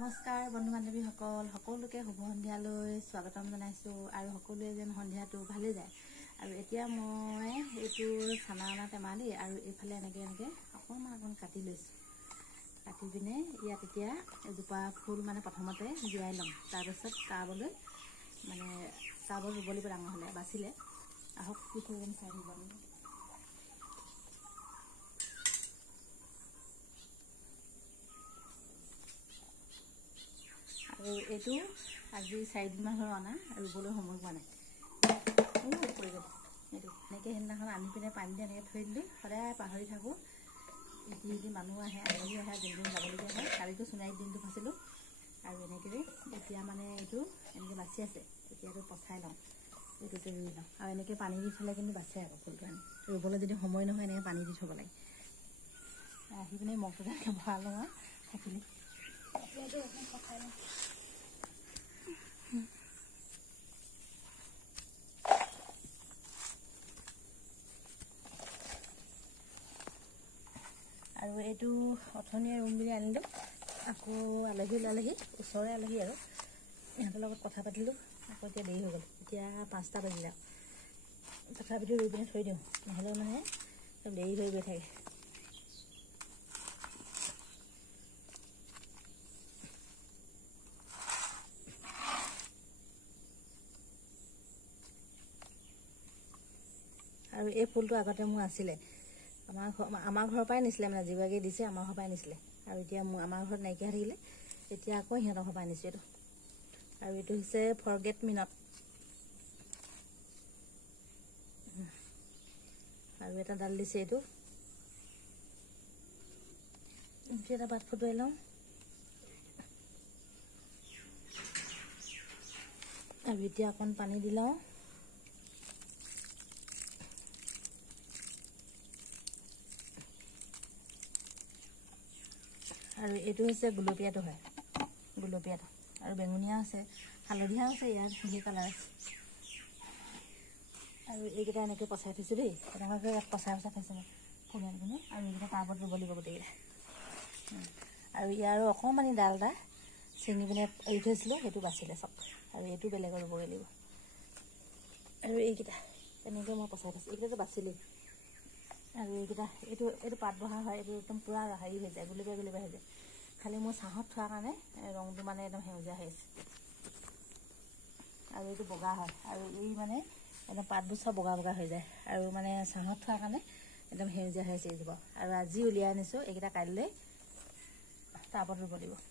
নমস্কাৰ বন্ধু বান্ধৱীসকল, সকলোকে শুভ সন্ধিয়ালৈ স্বাগতম জনাইছোঁ আৰু সকলোৱে যেন সন্ধিয়াটো ভালেই যায়। আৰু এতিয়া মই এইটো চানা অনা টেমা দি আৰু এইফালে এনেকৈ অকণমান কাটি লৈছোঁ। কাটি পিনে ইয়াত এতিয়া এজোপা ফুল প্ৰথমতে জীয়াই ল'ম, তাৰপিছত টাবলৈ টাবত ৰুব লাগিব। ডাঙৰ হ'লে বাচিলে আহক কি থৈ যেন চাই দিব লাগিব। আৰু এইটো আজি 4 দিনমান হ'ল অনা, ৰুবলৈ সময় পোৱা নাই। পৰি গ'ল এইটো এনেকৈ সেইদিনাখন আনি পিনে পানী দি এনেকৈ থৈ দিলোঁ। সদায় পাহৰি থাকোঁ, যি মানুহ আহে আলহী আহে যোনদিন যাবলগীয়া হয়। কালিতো সোণাৰীত দিনটো ফাঁচিলোঁ আৰু এনেকৈ এতিয়া এইটো এনেকৈ বাচি আছে। এতিয়াতো পচাই লওঁ, এইটোতে ৰুই লওঁ। আৰু এনেকৈ পানী দি থ'লে কিন্তু বাচে আকৌ ফুলটো। আনি ৰুবলৈ যদি সময় নহয় এনেকৈ পানী দি থ'ব লাগে। আহি পিনে মগটো তেনেকৈ ভৰাই লওঁ আৰু থাকিলে এইটো পচাই লওঁ। আৰু এইটো অথনিয়ে ৰুম বুলি আনিলোঁ। আকৌ আলহী ওলালেহি, ওচৰৰে আলহী আৰু ইহঁতৰ লগত কথা পাতিলোঁ। আকৌ এতিয়া দেৰি হৈ গ'ল, এতিয়া 5টা বাজিলে। তথাপিতো ৰুই পিনে থৈ দিওঁ, নহ'লে দেৰি হৈ গৈ থাকে। আৰু এই ফুলটো আগতে মোৰ আছিলে, আমাৰ ঘৰৰ পৰাই নিছিলে। যিগৰাকীয়ে দিছে আমাৰ ঘৰৰ পৰাই নিছিলে। আৰু এতিয়া আমাৰ ঘৰত নাইকিয়া হৈ থাকিলে, এতিয়া আকৌ সিহঁতৰ ঘৰৰ পৰাই নিছোঁ এইটো। আৰু এইটো হৈছে ফৰগেট মি নট। আৰু এটা ডাল দিছে এইটো এটা পাত ফুটুৱাই লওঁ। আৰু এতিয়া অকণ পানী দি লওঁ। আৰু এইটো হৈছে গুলপীয়াটো, হয় গুলপীয়াটো। আৰু বেঙুনীয়া আছে, হালধীয়া আছে, ইয়াত সেই কালাৰ আছে। আৰু এইকেইটা এনেকৈ পচাই থৈছোঁ দেই, এনেকুৱাকৈ ইয়াত পচাই থৈছোঁ মই ফুলৰ পিনে। আৰু এইকেইটা টাবত ৰুব লাগিব গোটেইকেইটা। আৰু ইয়াৰো অকণমানি ডাল এটা ছিঙি পিনে এৰি থৈছিলোঁ, সেইটো বাচিলে চব। আৰু এইটো বেলেগত ৰুবগৈ লাগিব। আৰু এইকেইটা এনেকৈ মই পচাই থৈছোঁ, এইকেইটাতো বাচিলেই। আৰু এইটো পাত বহা হয়, এইটো একদম পূৰা হেৰি হৈ যায়, গুলপীয়া হৈ যায়। খালি মোৰ ছাঁত থোৱাৰ কাৰণে ৰংটো একদম সেউজীয়া হৈ আছে। আৰু এইটো বগা হয়, আৰু এই একদম পাতবোৰ চব বগা হৈ যায়। আৰু ছাঁত থোৱাৰ কাৰণে একদম সেউজীয়া হৈ আছে এইজোপা। আৰু আজি উলিয়াই আনিছোঁ, এইকেইটা কাইলৈ টাবত ৰুব লাগিব।